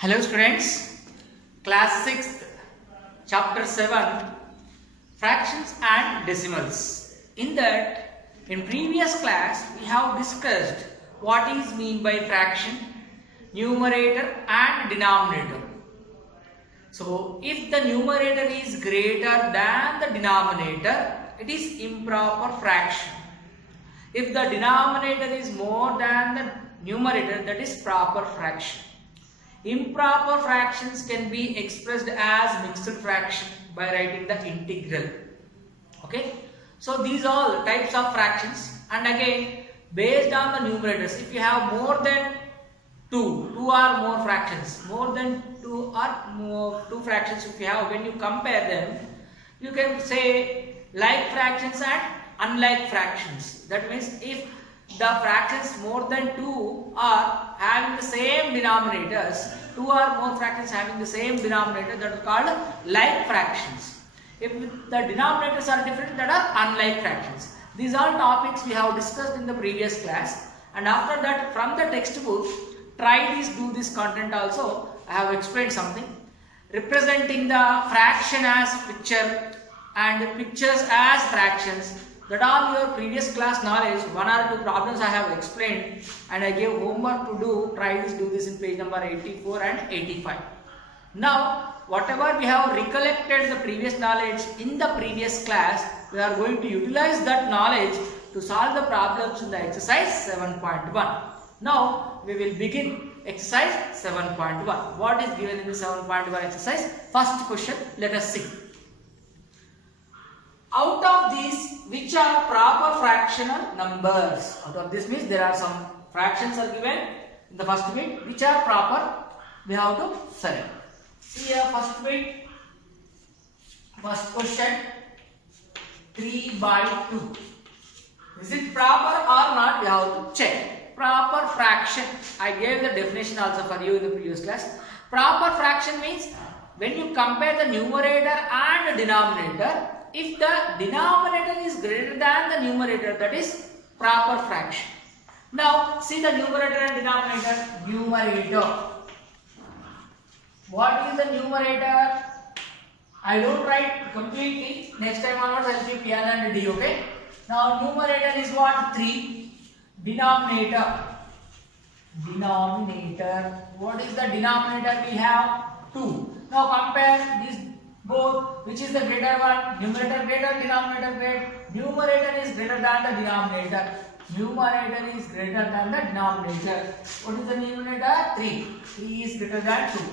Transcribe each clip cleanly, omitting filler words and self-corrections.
Hello students, class 6th, chapter 7, fractions and decimals. In that, in previous class, we have discussed what is mean by fraction, numerator and denominator. So, if the numerator is greater than the denominator, it is improper fraction. If the denominator is more than the numerator, that is proper fraction. Improper fractions can be expressed as mixed fraction by writing the integral. Okay, so these are types of fractions, and again based on the numerators, if you have more than two or more fractions, more than two fractions, if you have, when you compare them, you can say like fractions and unlike fractions. That means if the fractions more than 2 are having the same denominators, 2 or more fractions having the same denominator, that is called like fractions. If the denominators are different, that are unlike fractions. These are topics we have discussed in the previous class, and after that from the textbook, try this, do this content also. I have explained something representing the fraction as picture and pictures as fractions. That all your previous class knowledge. 1 or 2 problems I have explained, and I gave homework to do. Try this, do this in page number 84 and 85. Now, whatever we have recollected the previous knowledge in the previous class, we are going to utilize that knowledge to solve the problems in the exercise 7.1. Now, we will begin exercise 7.1. What is given in the 7.1 exercise? First question, let us see. Out of these, which are proper fractional numbers? Out of this means there are some fractions are given in the first bit which are proper. We have to select. See here, first bit, first question, 3 by 2. Is it proper or not? We have to check. Proper fraction. I gave the definition also for you in the previous class. Proper fraction means when you compare the numerator and the denominator, if the denominator is greater than the numerator, that is proper fraction. Now see the numerator and denominator. Numerator. What is the numerator? I don't write completely. Next time onwards I will keep L and D. Okay. Now numerator is what? 3. Denominator. Denominator. What is the denominator? We have 2. Now compare these both. Which is the greater one? Numerator greater, denominator greater. Numerator is greater than the denominator. Numerator is greater than the denominator. What is the numerator? 3. 3 is greater than 2.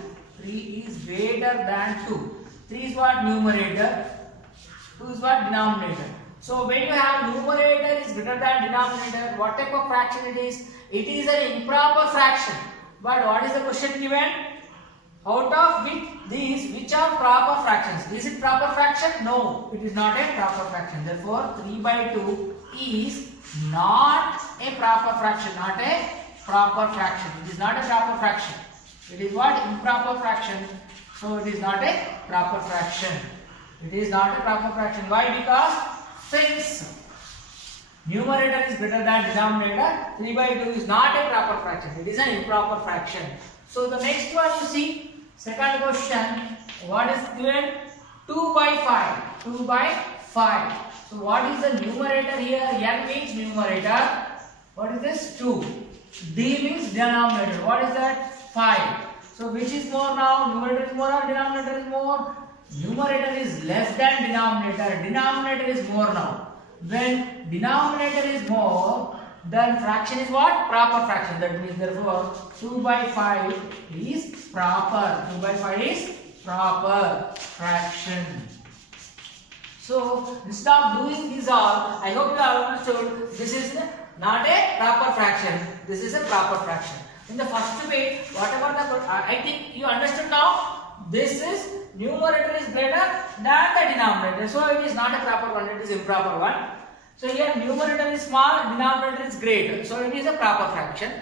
3 is greater than 2. 3 is what? Numerator. 2 is what? Denominator. So when you have numerator is greater than denominator, what type of fraction it is? It is an improper fraction. But what is the question given? Out of these, which are proper fractions? Is it proper fraction? No, it is not a proper fraction. Therefore, 3 by 2 is not a proper fraction. Not a proper fraction. It is not a proper fraction. It is what? Improper fraction. So, it is not a proper fraction. It is not a proper fraction. Why? Because since numerator is greater than denominator, 3 by 2 is not a proper fraction. It is an improper fraction. So, the next one you see. Second question, what is given? 2 by 5. 2 by 5. So what is the numerator here? N means numerator. What is this? 2. D means denominator. What is that? 5. So which is more now? Numerator is more or denominator is more? Numerator is less than denominator. Denominator is more now. When denominator is more, then fraction is what? Proper fraction. That means therefore 2 by 5 is proper. 2 by 5 is proper fraction. So instead of doing these all, I hope you have understood this is not a proper fraction. This is a proper fraction. In the first way, whatever the I think you understood now. This is numerator is greater than the denominator. So it is not a proper one. It is improper one. So here numerator is small, denominator is great. So it is a proper fraction.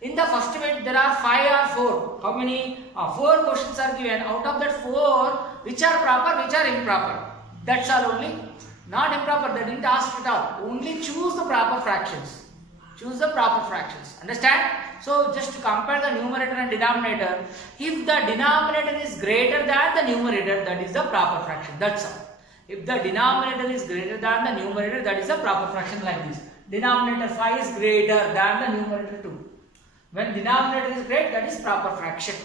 In the first bit there are 5 or 4. How many? 4 questions are given. Out of that 4, which are proper, which are improper. That's all only. Not improper, they didn't ask it all. Only choose the proper fractions. Choose the proper fractions. Understand? So just to compare the numerator and denominator, if the denominator is greater than the numerator, that is the proper fraction. That's all. If the denominator is greater than the numerator, that is a proper fraction like this. Denominator 5 is greater than the numerator 2. When denominator is great, that is proper fraction.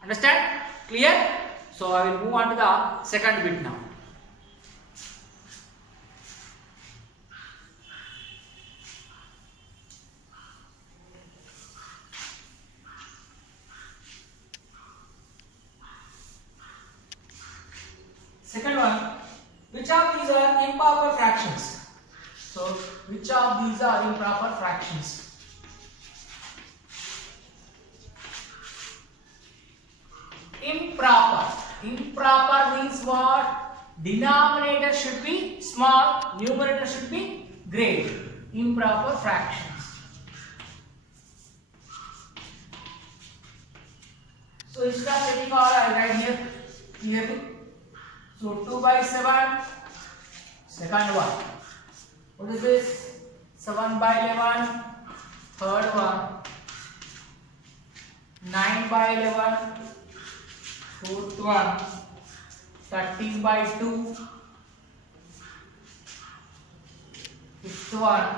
Understand? Clear? So I will move on to the second bit now. Second one, which of these are improper fractions? So, which of these are improper fractions? Improper. Improper means what? Denominator should be small, numerator should be great. Improper fractions. So, instead of taking all, I write here clearly. So 2 by 7, second one. What is this? 7 by 11, third one. 9 by 11, fourth one. 13 by 2, fifth one.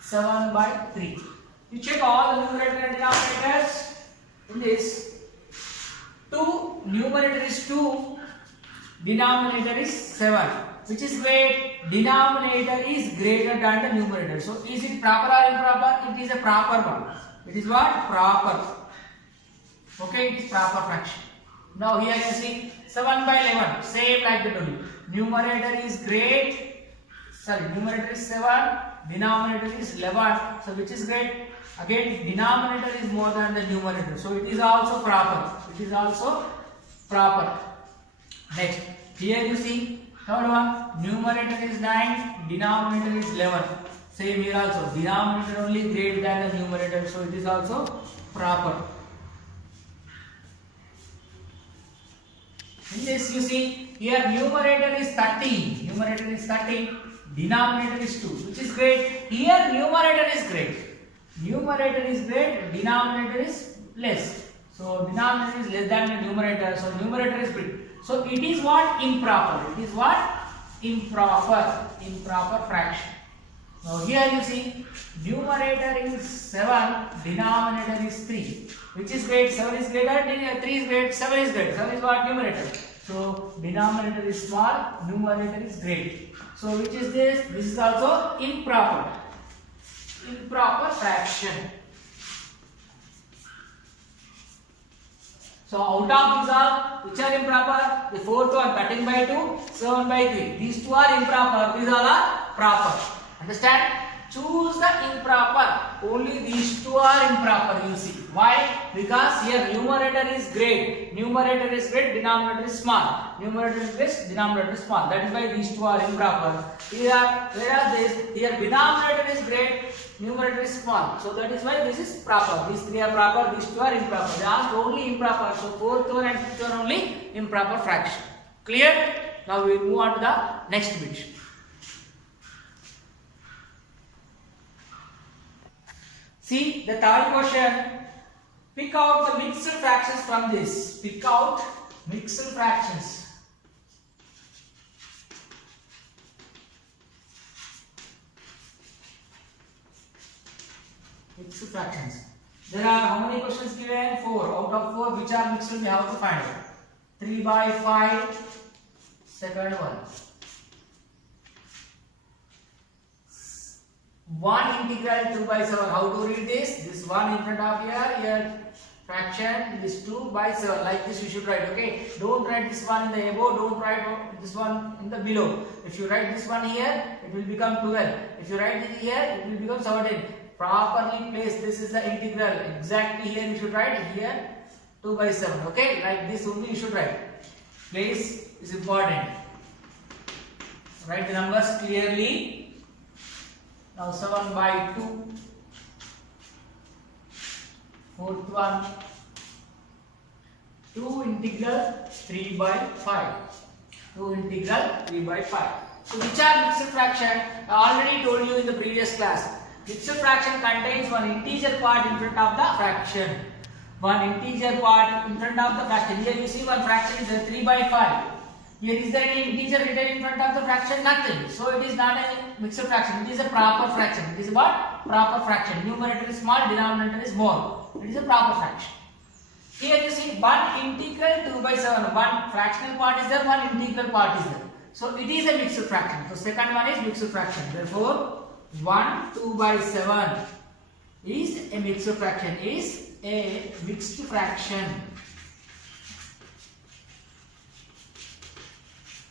7 by 3. You check all the numerator and denominators in this. 2, numerator is 2, denominator is 7, which is great. Denominator is greater than the numerator. So is it proper or improper? It is a proper one. It is what? Proper. Okay, it is proper fraction. Now here you see 7 by 11, same like that only. Numerator is great. Sorry, numerator is 7, denominator is 11. So which is great? Again, denominator is more than the numerator. So it is also proper. It is also proper. Next, here you see third one. Numerator is 9, denominator is 11. Same here also. Denominator only greater than the numerator. So it is also proper. In this you see here numerator is 30. Numerator is 30. Denominator is 2. Which is great. Here numerator is great. Numerator is great, denominator is less. So denominator is less than the numerator, so numerator is big. So it is what? Improper. It is what? Improper. Improper fraction. Now here you see numerator is 7, denominator is 3. Which is great? 7 is greater, 3 is great, 7 is great. 7 is what? Numerator. So denominator is small, numerator is great. So which is this? This is also improper. Improper fraction. So out of these all, which are improper? The fourth one, 13 by 2, 7 by 3. These two are improper. These all are proper. Understand? Choose the improper. Only these two are improper. You see. Why? Because here numerator is great. Numerator is great. Denominator is small. Numerator is great. Denominator is small. That is why these two are improper. Here, whereas this, here denominator is great. Numerator is small. So that is why this is proper. These three are proper. These two are improper. They are only improper. So fourth one and fifth one only improper fraction. Clear? Now we will move on to the next bit. See the third question. Pick out the mixed fractions from this. Pick out mixed fractions. Mixed fractions. There are how many questions given? 4. Out of 4, which are mixed, we have to find out. 3 by 5. Second one. 1 integral 2 by 7. How to read this? This 1 in front of here fraction, this 2 by 7. Like this you should write, okay? Don't write this one in the above, don't write this one in the below. If you write this one here, it will become 12. If you write it here, it will become 17. Properly place, this is the integral. Exactly here you should write, here 2 by 7, okay? Like this only you should write. Place is important. Write the numbers clearly. Now 7 by 2, fourth one, 2 integral 3 by 5, 2 integral 3 by 5. So which are mixed fraction? I already told you in the previous class. Mixed fraction contains one integer part in front of the fraction. One integer part in front of the fraction. Here you see one fraction is 3 by 5. Here is there any integer written in front of the fraction? Nothing. So it is not a mixed fraction. It is a proper fraction. It is what? Proper fraction. Numerator is small, denominator is more. It is a proper fraction. Here you see one integral 2 by 7. One fractional part is there, one integral part is there. So it is a mixed fraction. So second one is mixed fraction. Therefore 1 2 by 7 is a mixed fraction. Is a mixed fraction.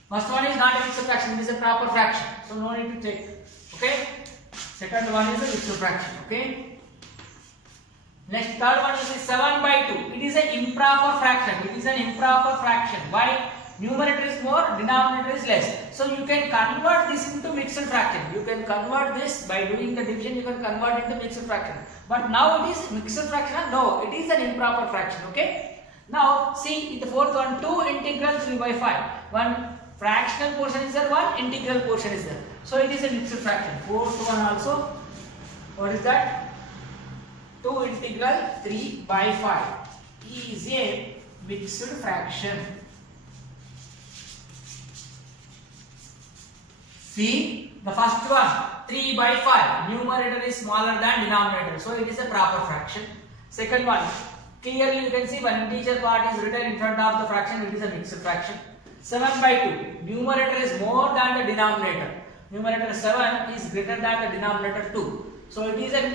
First one is not a mixed fraction, it is a proper fraction. So no need to take. Okay. Second one is a mixed fraction. Okay. Next, third one is 7 by 2. It is an improper fraction. It is an improper fraction. Why? Numerator is more, denominator is less. So you can convert this into mixed fraction. You can convert this by doing the division. You can convert it into mixed fraction. But now it is mixed fraction. No, it is an improper fraction. Okay. Now see in the fourth one, 2 integral 3 by 5. One fractional portion is there, one integral portion is there. So it is a mixed fraction. Fourth one also. What is that? 2 integral 3 by 5 is a mixed fraction. See the first one, 3 by 5. Numerator is smaller than denominator. So it is a proper fraction. Second one, clearly you can see one integer part is written in front of the fraction. It is a mixed fraction. 7 by 2. Numerator is more than the denominator. Numerator 7 is greater than the denominator 2. So it is an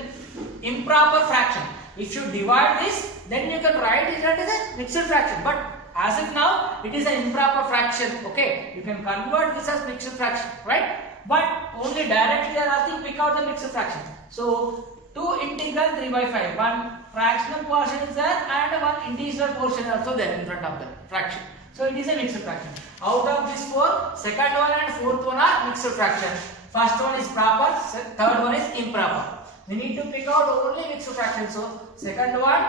improper fraction. If you divide this, then you can write it as a mixed fraction. But as of now, it is an improper fraction. Okay, you can convert this as mixed fraction, right? But only directly they are asking pick out the mixed fraction. So 2 integral 3 by 5. One fractional portion is there and one integral portion is also there in front of the fraction. So it is a mixed fraction. Out of these four, second one and fourth one are mixed fractions. First one is proper, third one is improper. We need to pick out only mixed fractions. So second one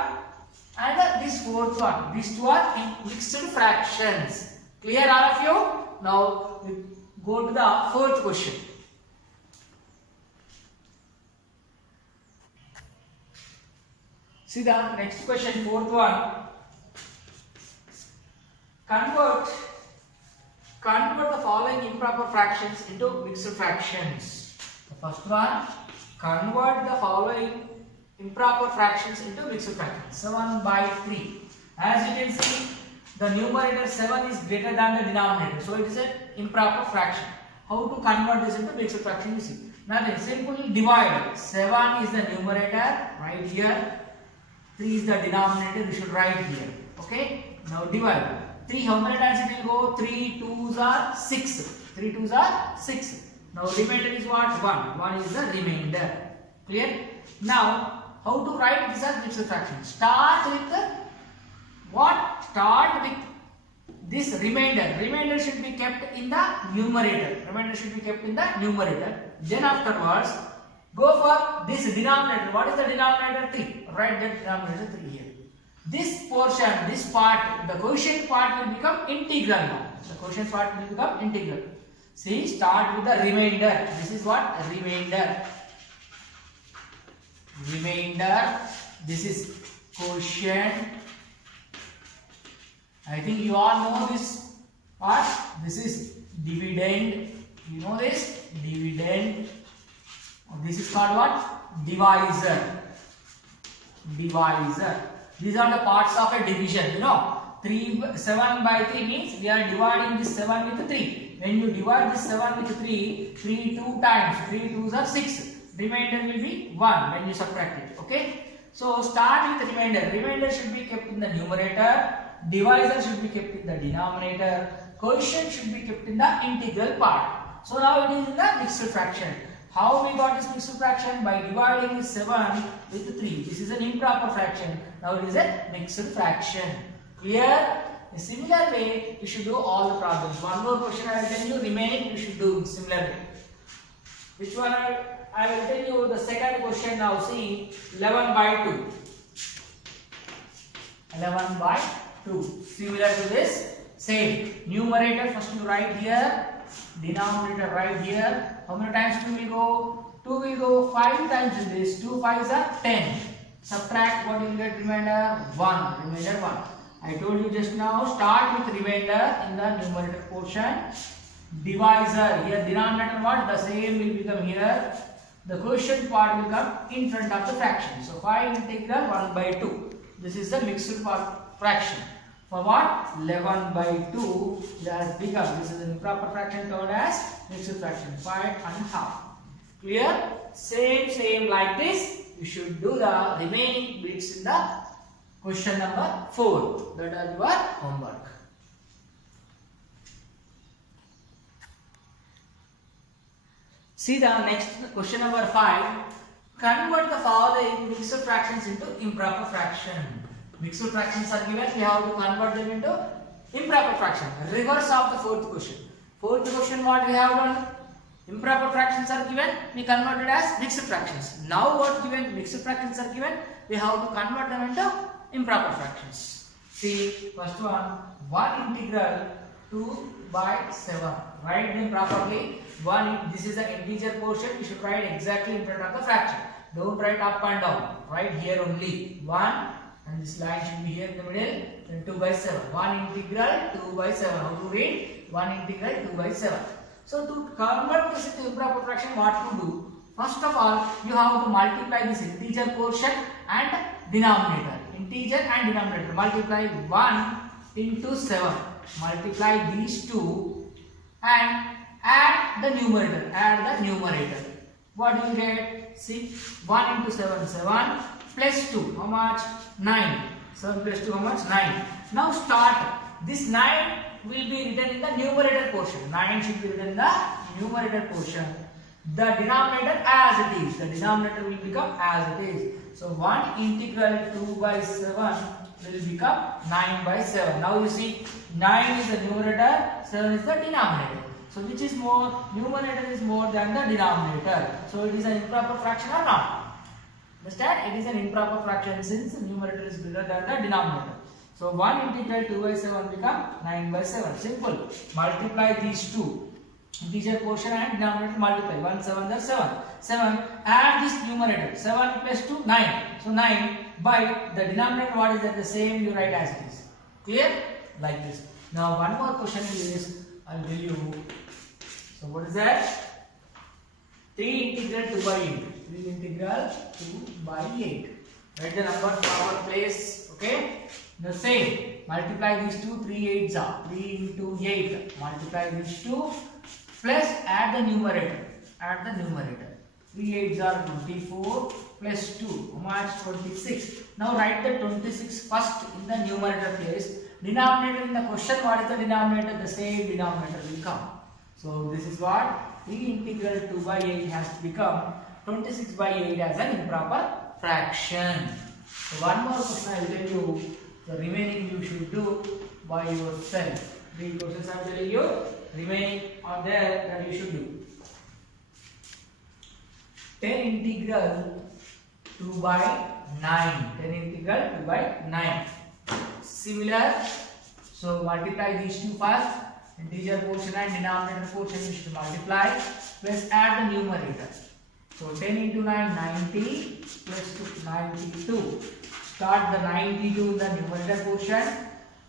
and this fourth one. These two are mixed fractions. Clear all of you? Now we go to the fourth question. See the next question, fourth one. Convert the following improper fractions into mixed fractions. The first one, convert the following improper fractions into mixed fractions. 7 by 3. As you can see, the numerator 7 is greater than the denominator. So it is an improper fraction. How to convert this into mixed fraction? You see. Nothing. Simply divide. 7 is the numerator right here. 3 is the denominator. We should write here. Okay. Now divide. 3, how many times it will go? 3 2s are 6. 3 2s are 6. Now remainder is what? 1. 1 is the remainder. Clear? Now, how to write this as mixed fraction? Start with what? Start with this remainder. Remainder should be kept in the numerator. Remainder should be kept in the numerator. Then afterwards, go for this denominator. What is the denominator? 3. Write that denominator 3 here. This portion, this part, the quotient part will become integral now. The quotient part will become integral. See, start with the remainder. This is what? Remainder. Remainder. This is quotient. I think you all know this part. This is dividend. You know this? Dividend. This is called what? Divisor. Divisor. These are the parts of a division. You know, 7 by 3 means we are dividing this 7 with 3. When you divide this 7 with 3, 3 2 times. 3 2s are 6. Remainder will be 1 when you subtract it. Okay. So start with the remainder. Remainder should be kept in the numerator. Divisor should be kept in the denominator. Quotient should be kept in the integral part. So now it is in the mixed fraction. How we got this mixed fraction? By dividing this 7 with 3. This is an improper fraction. Now it is a mixed fraction. Clear? In similar way, you should do all the problems. One more question I will tell you. Remaining you should do similar way. Which one I will tell you the second question now. See, 11 by 2. 11 by 2. Similar to this. Same. Numerator first you write here. Denominator right here. How many times 2 will go? 2 will go 5 times in this. 2 5s are 10. Subtract, what you will get remainder? 1. Remainder 1. I told you just now, start with remainder in the numerator portion. Divisor, here denominator what? The same will become here. The quotient part will come in front of the fraction. So 5 integral 1 by 2. This is the mixed part fraction. For what? 11 by 2 has become. This is an improper fraction termed as mixed fraction. 5.5. Clear? Same like this. You should do the remaining bits in the question number 4. That is your homework. See the next question number 5. Convert the following mixed fractions into improper fraction. Mixed fractions are given. We have to convert them into improper fraction. Reverse of the fourth question. Fourth question what we have done? Improper fractions are given. We converted as mixed fractions. Now what given? Mixed fractions are given. We have to convert them into improper fractions. See first one. 1 integral 2 by 7. Write them properly. This is the integer portion. You should write exactly in front of the fraction. Don't write up and down. Write here only. 1 and this line should be here in the middle. Then 2 by 7. 1 integral 2 by 7. How to read? 1 integral 2 by 7. So to convert this into improper fraction, what to do? First of all, you have to multiply this integer portion and denominator. Integer and denominator. Multiply 1 into 7. Multiply these two and add the numerator. What do you get? 6. 1 into 7, 7 plus 2. How much? 9. 7 plus 2, how much? 9. Now start. This 9 will be written in the numerator portion. 9 should be written in the numerator portion. The denominator as it is. The denominator will become as it is. So 1 integral 2 by 7 will become 9 by 7. Now you see 9 is the numerator, 7 is the denominator. So which is more? Numerator is more than the denominator. So it is an improper fraction or not? Understand? It is an improper fraction since the numerator is bigger than the denominator. So 1 integral 2 by 7 become 9 by 7. Simple. Multiply these two. Integer portion and denominator multiply. 1 7 are 7. 7. Add this numerator. 7 plus 2, 9. So 9 by the denominator what is that? The same you write as it is. Clear? Like this. Now one more question is, I will tell you. So what is that? 3 integral 2 by 8. 3 integral 2 by 8. Write the number proper place. Okay? The same. Multiply these two. 3 8s are 3 into 8. Multiply these two. Plus add the numerator. 3 8s are 24 plus 2. How much? 26. Now write the 26 first in the numerator place. Denominator in the question, what is the denominator? The same denominator will come. So this is what 3 integral 2 by 8 has to become 26 by 8 as an improper fraction. So one more question I will tell you. The remaining you should do by yourself. 3 questions I am telling you. Remaining are there that you should do. 10 integral 2 by 9. 10 integral 2 by 9. Similar. So multiply these two first. Integer portion and denominator portion you should multiply. Plus add the numerator. So 10 into 9, 90 plus 2, 92. Start the 92 in the numerator portion.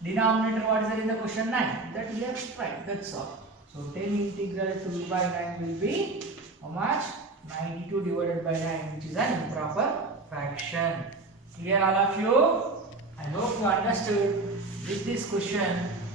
Denominator what is there in the question? 9. That we have right. That's all. So 10 integral 2 by 9 will be how much? 92 divided by 9, which is an improper fraction. Clear all of you? I hope you understood. With this question,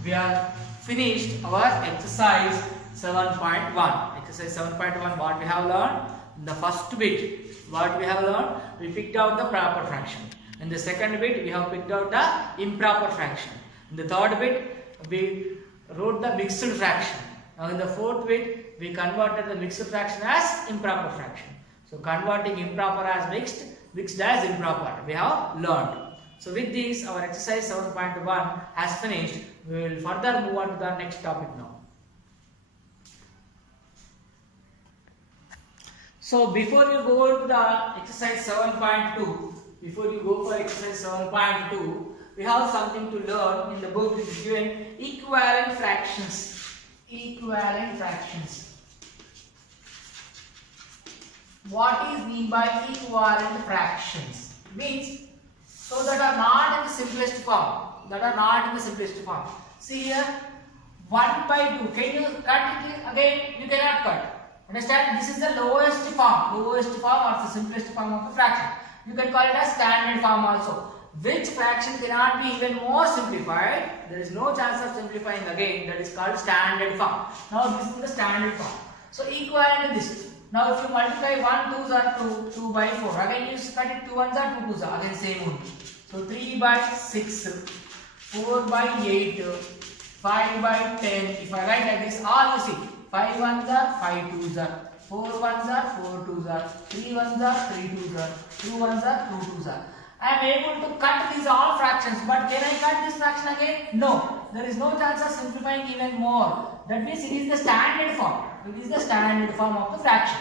we are finished our exercise 7.1. Exercise 7.1, what we have learned? In the first bit, what we have learned? We picked out the proper fraction. In the second bit, we have picked out the improper fraction. In the third bit, we wrote the mixed fraction. Now in the fourth bit, we converted the mixed fraction as improper fraction. So converting improper as mixed, mixed as improper, we have learned. So with this, our exercise 7.1 has finished. We will further move on to the next topic now. So before you go to the exercise 7.2, before you go for exercise 7.2, we have something to learn in the book. It is given equivalent fractions. Equivalent fractions. What is mean by equivalent fractions? Means so that are not in the simplest form. That are not in the simplest form. See here, 1 by 2. Can you cut it again? You cannot cut. Understand? This is the lowest form or the simplest form of the fraction. You can call it as standard form also. Which fraction cannot be even more simplified? There is no chance of simplifying again. That is called standard form. Now this is the standard form. So equivalent to this. Now if you multiply 1 2s are 2 by 4. Again you cut it 2 1s are 2 2s are again same only. So 3 by 6, 4 by 8, 5 by 10. If I write like this, all you see. 5 1s are 5 2s are. 4 1s are 4 2s are. 3 1s are 3 2s are. 2 1s are 2 2s are. I am able to cut these all fractions, but can I cut this fraction again? No. There is no chance of simplifying even more. That means it is the standard form. It is the standard form of the fraction.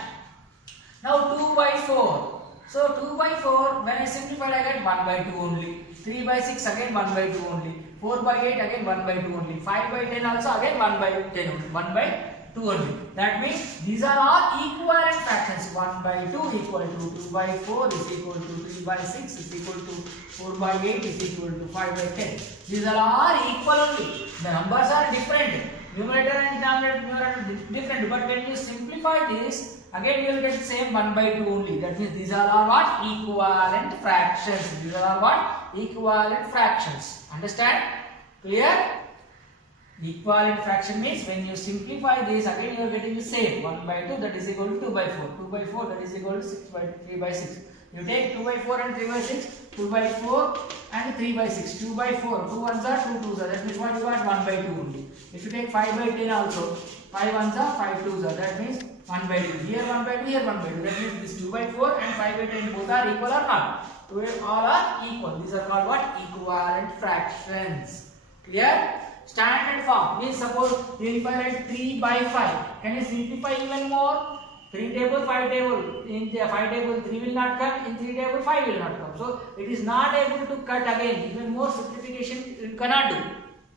Now 2 by 4. So 2 by 4, when I simplify I get 1 by 2 only. 3 by 6 again 1 by 2 only. 4 by 8 again 1 by 2 only. 5 by 10 also again 1 by 10 only. 1 by 2 only. That means these are all equivalent fractions. 1 by 2 equal to 2 by 4 is equal to 3 by 6 is equal to 4 by 8 is equal to 5 by 10. These are all equal only. The numbers are different. Numerator and denominator are different. But when you simplify this, again you will get the same 1 by 2 only. That means these are all what? Equivalent fractions. These are all what? Equivalent fractions. Understand? Clear? Equivalent fraction means when you simplify this, again you are getting the same 1 by 2 that is equal to 2 by 4. 2 by 4 that is equal to 6 by 3 by 6. You take 2 by 4 and 3 by 6, 2 by 4 and 3 by 6. 2 by 4, 2 1s are 2 2s are. That means what you got? 1 by 2 only. If you take 5 by 10 also, 5 1s are 5 2s are. That means 1 by 2. Here 1 by 2, here 1 by 2. That means this 2 by 4 and 5 by 10 both are equal or not? All are equal. These are called what? Equivalent fractions. Clear? Standard form means suppose if I write 3 by 5, can you simplify even more? 3 table, 5 table. In the 5 table 3 will not come, in 3 table 5 will not come. So it is not able to cut again. Even more simplification it cannot do.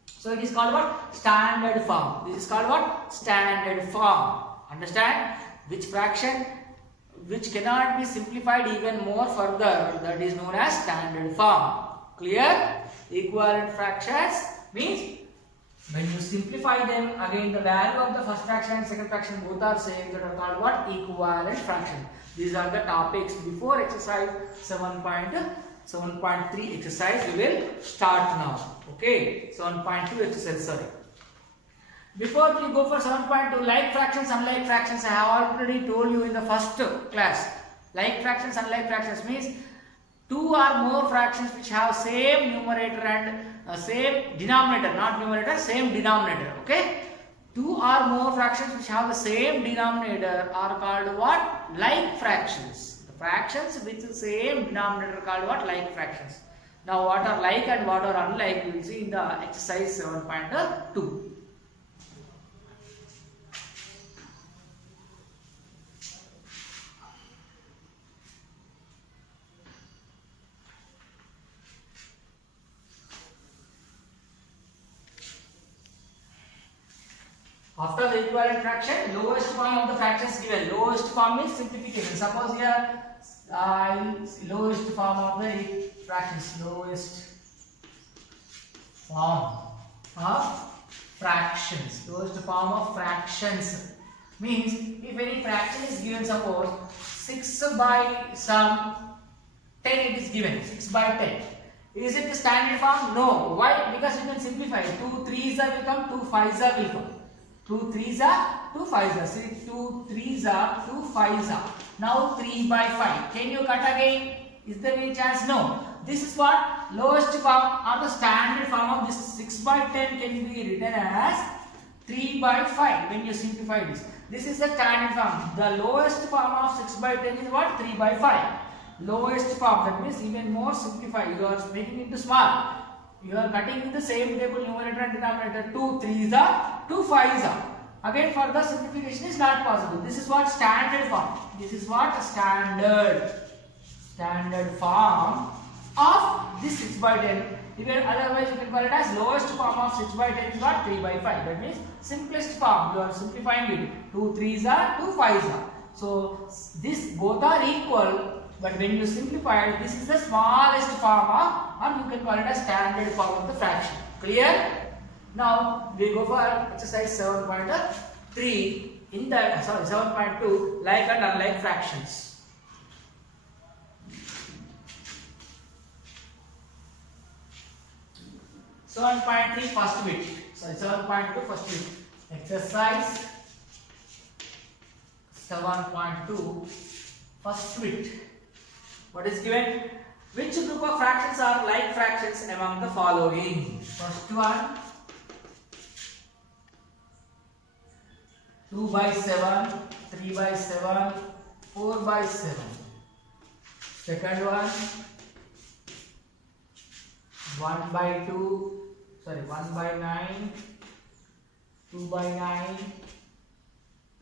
So it is called what? Standard form. This is called what? Standard form. Understand? Which fraction which cannot be simplified even more further, that is known as standard form. Clear? Equivalent fractions means when you simplify them, again the value of the first fraction and second fraction both are same, that are called what? Equivalent fraction. These are the topics. Before exercise 7.3 exercise we will start now. Okay, 7.2 exercise, sorry. Before we go for 7.2, like fractions, unlike fractions, I have already told you in the first class. Like fractions, unlike fractions means two or more fractions which have same numerator and same denominator, not numerator, same denominator. Okay, two or more fractions which have the same denominator are called what? Like fractions. The fractions with the same denominator are called what? Like fractions. Now what are like and what are unlike, we will see in the exercise 7.2. After the equivalent fraction, lowest form of the fractions given. Lowest form means simplification. Suppose here lowest form of the fractions. Lowest form of fractions. Lowest form of fractions means if any fraction is given, suppose 6 by some 10 it is given. 6 by 10. Is it the standard form? No. Why? Because you can simplify. 2 3s will come, 2 5s will come. 2 3s are 2 5s are. See, 2 3s are 2 5s are. Now 3 by 5. Can you cut again? Is there any chance? No. This is what? Lowest form or the standard form of this 6 by 10 can be written as 3 by 5 when you simplify this. This is the standard form. The lowest form of 6 by 10 is what? 3 by 5. Lowest form, that means even more simplified. You are making it small. You are cutting in the same table numerator and denominator. 2 3s are, 2 5s are. Again further simplification is not possible. This is what? Standard form. This is what? Standard form of this 6 by 10. Even otherwise you can call it as lowest form of 6 by 10 is what? 3 by 5. That means simplest form. You are simplifying it. 2 3s are, 2 5s are. So this both are equal, but when you simplify it, this is the smallest form of, or you can call it a standard form of the fraction. Clear? Now we go for exercise 7.3 in that 7.2 like and unlike fractions. So 7.3 first bit. Sorry, 7.2 first bit. Exercise 7.2 first bit. What is given? Which group of fractions are like fractions among the following? First one, 2 by 7, 3 by 7, 4 by 7. Second one, 1 by 2, sorry, 1 by 9, 2 by 9,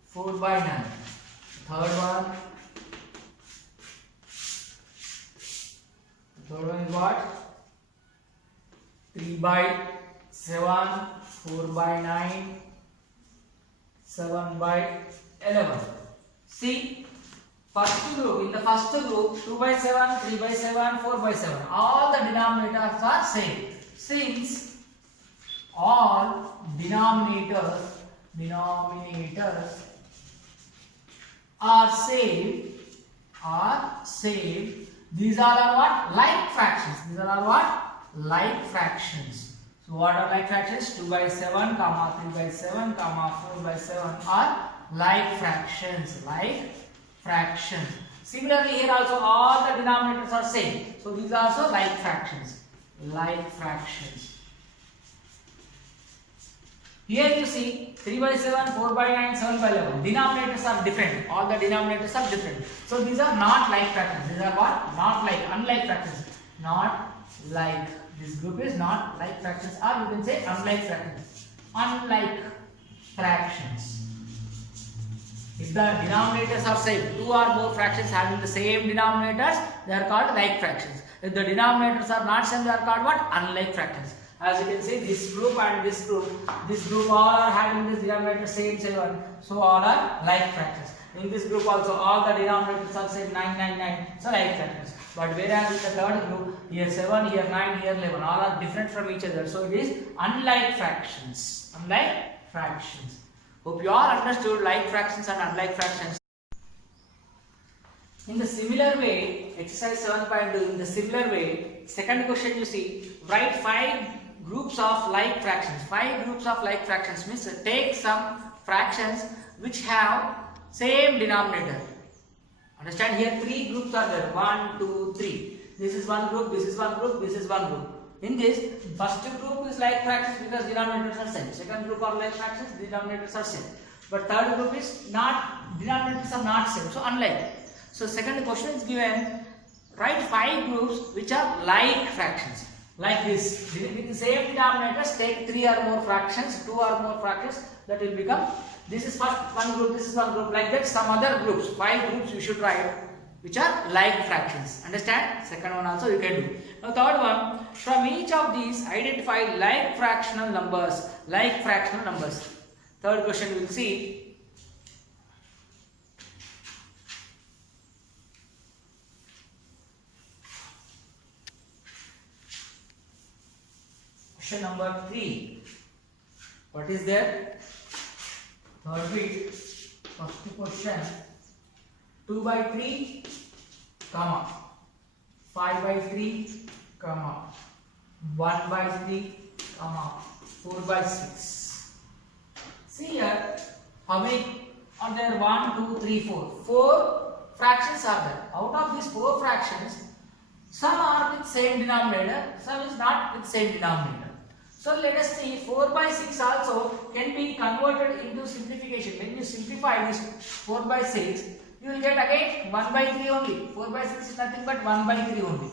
4 by 9. Third one is what? 3 by 7, 4 by 9, 7 by 11. See, first group, in the first group, 2 by 7, 3 by 7, 4 by 7. All the denominators are same. Since all denominators are same, these all are what? Like fractions. These all are what? Like fractions. So what are like fractions? 2 by 7, 3 by 7, 4 by 7 are like fractions. Like fractions. Similarly, here also all the denominators are same. So these are also like fractions. Like fractions. Here you see 3 by 7, 4 by 9, 7 by 11. Denominators are different. All the denominators are different. So these are not like fractions. These are what? Not like, unlike fractions. Not like. This group is not like fractions, or you can say unlike fractions. Unlike fractions. If the denominators are same, two or more fractions having the same denominators, they are called like fractions. If the denominators are not same, they are called what? Unlike fractions. As you can see, this group and this group all are having this denominator same 7, so all are like fractions. In this group also, all the denominators are same 9, 9, 9, so like fractions. But whereas in the third group, here 7, here 9, here 11, all are different from each other. So it is unlike fractions. Unlike fractions. Hope you all understood like fractions and unlike fractions. In the similar way, exercise 7.2, in the similar way, second question you see, write 5 groups of like fractions. 5 groups of like fractions means take some fractions which have same denominator. Understand, here 3 groups are there. 1, 2, 3. This is one group, this is one group, this is one group. In this, first group is like fractions because denominators are same. Second group are like fractions, denominators are same. But third group is not, denominators are not same, so unlike. So second question is given, write 5 groups which are like fractions. Like this, with the same denominators, take 3 or more fractions, 2 or more fractions, that will become, this is first one group, this is one group, like that some other groups, 5 groups you should write, which are like fractions. Understand? Second one also you can do. Now third one, from each of these identify like fractional numbers. Like fractional numbers. Third question we will see. Question number 3. What is there? Third bit. First question. 2 by 3, comma, 5 by 3, comma, 1 by 3, comma, 4 by 6. See here, how many are there? 1, 2, 3, 4. 4 fractions are there. Out of these 4 fractions, some are with same denominator, some is not with same denominator. So let us see, 4 by 6 also can be converted into simplification. When you simplify this 4 by 6, you will get again 1 by 3 only. 4 by 6 is nothing but 1 by 3 only.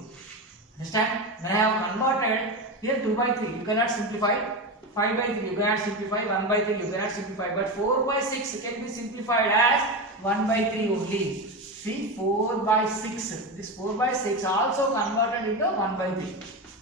Understand? When I have converted here 2 by 3, you cannot simplify. 5 by 3, you cannot simplify. 1 by 3, you cannot simplify. But 4 by 6 can be simplified as 1 by 3 only. See, 4 by 6. This 4 by 6 also converted into 1 by 3.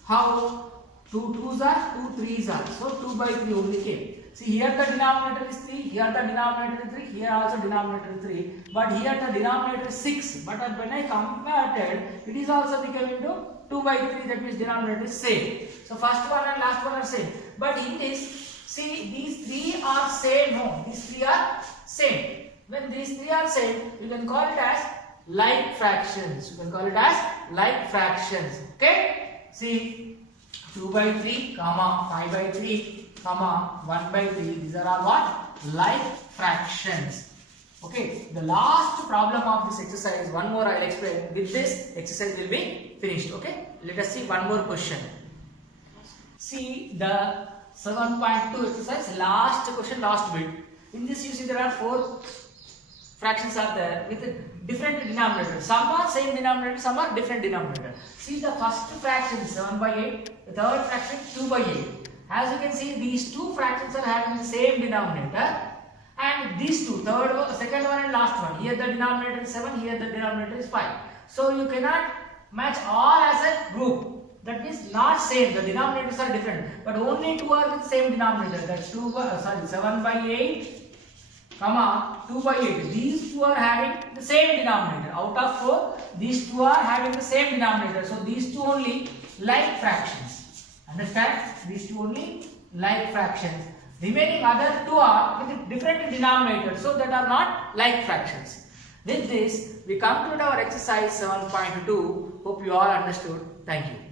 How? 2 2s are, 2 3s are. So 2 by 3 only came. See, here the denominator is 3, here the denominator is 3, here also denominator is 3, but here the denominator is 6. But when I converted, it is also become into 2 by 3, that means denominator is same. So first one and last one are same. But in this, see, these 3 are same. No, these 3 are same. When these 3 are same, you can call it as like fractions. You can call it as like fractions. Okay? See, 2 by 3, comma, 5 by 3, comma, 1 by 3. These are all what? Like fractions. Okay, the last problem of this exercise, one more I will explain. With this, exercise will be finished. Okay, let us see one more question. See the 7.2 exercise, last question, last bit. In this, you see there are 4 fractions are there with different denominators. Some are same denominator, some are different denominator. See the first fraction 7 by 8, the third fraction 2 by 8. As you can see, these 2 fractions are having the same denominator, and these 2, second one and last one, here the denominator is 7, here the denominator is 5. So you cannot match all as a group. That means not same, the denominators are different, but only 2 are with same denominator. That's 7 by 8, comma, 2 by 8. These 2 are having the same denominator. Out of 4, these 2 are having the same denominator. So these 2 only like fractions. Understand? These 2 only like fractions. Remaining other 2 are with different denominators, so that are not like fractions. With this, we conclude our exercise 7.2. Hope you all understood. Thank you.